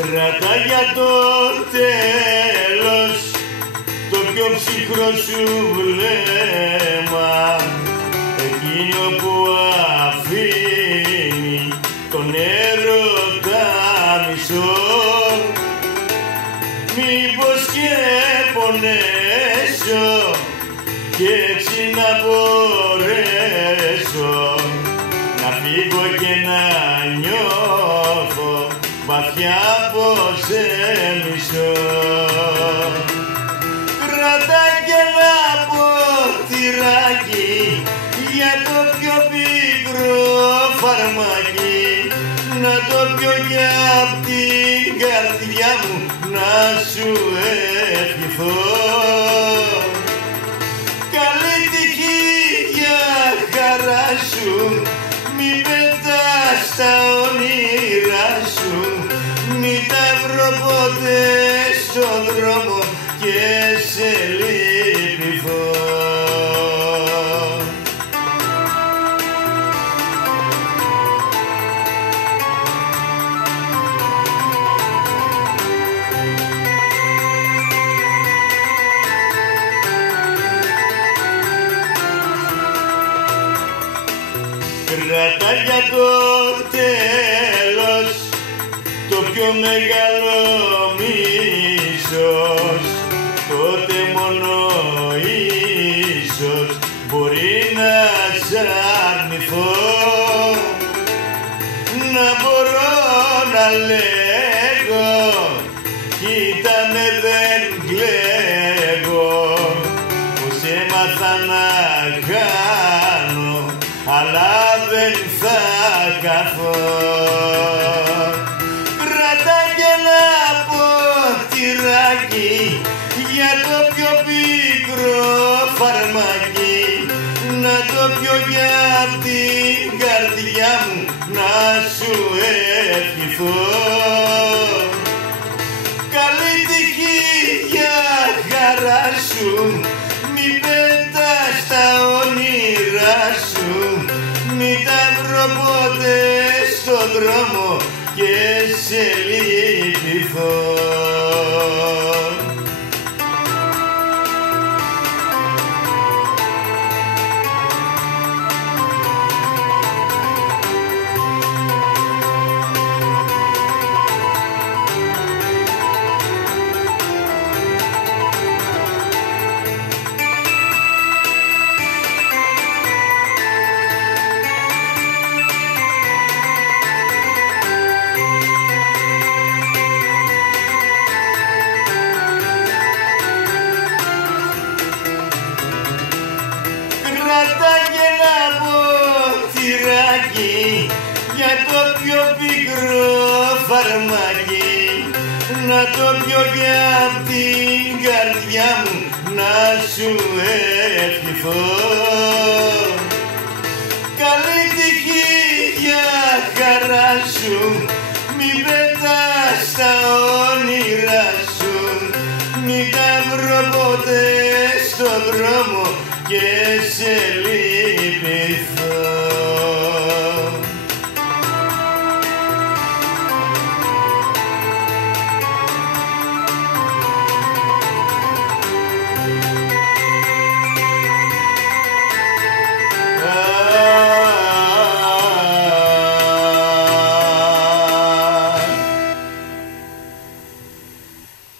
Κράτα για το τέλος το πιο ψυχρό σου βλέμμα, εκείνο που αφήνει τον έρωτα μισό. Μήπως και πονέσω κι έτσι να μπορέσω να φύγω και να νιώθω βαθιά πως σε μισώ. Κράτα κι ένα ποτηράκι για το πιο πικρό φαρμάκι, να το πιω κι απ' την καρδιά μου να σου ευχηθώ. Καλή τύχη για χαρά σου, μη πετάς τα όνειρά σου, μη τα βρω ποτέ στον δρόμο και σε λυπηθώ. Κράτα για το τέλος το πιο μεγάλο μίσος, τότε μόνο ίσως μπορεί να σ' αρνηθώ. Να μπορώ να λέγω κοίτα με δεν κλαίγω, πως έμαθα να κάνω αλλά δεν θα καθώ. Κράτα κι ένα ποτηράκι για το πιο πικρό φαρμάκι, να το πιω κι απ' την καρδιά μου να σου ευχηθώ. Καλή τύχη για χαρά σου, μη πετάς τα όνειρά σου, μη τα βρω ποτέ στον δρόμο και σε λυπηθώ. Κράτα κι ένα ποτηράκι για το πιο πικρό φαρμάκι, να το πιω κι απ' την καρδιά μου να σου ευχηθώ. Καλή τύχη για χαρά σου,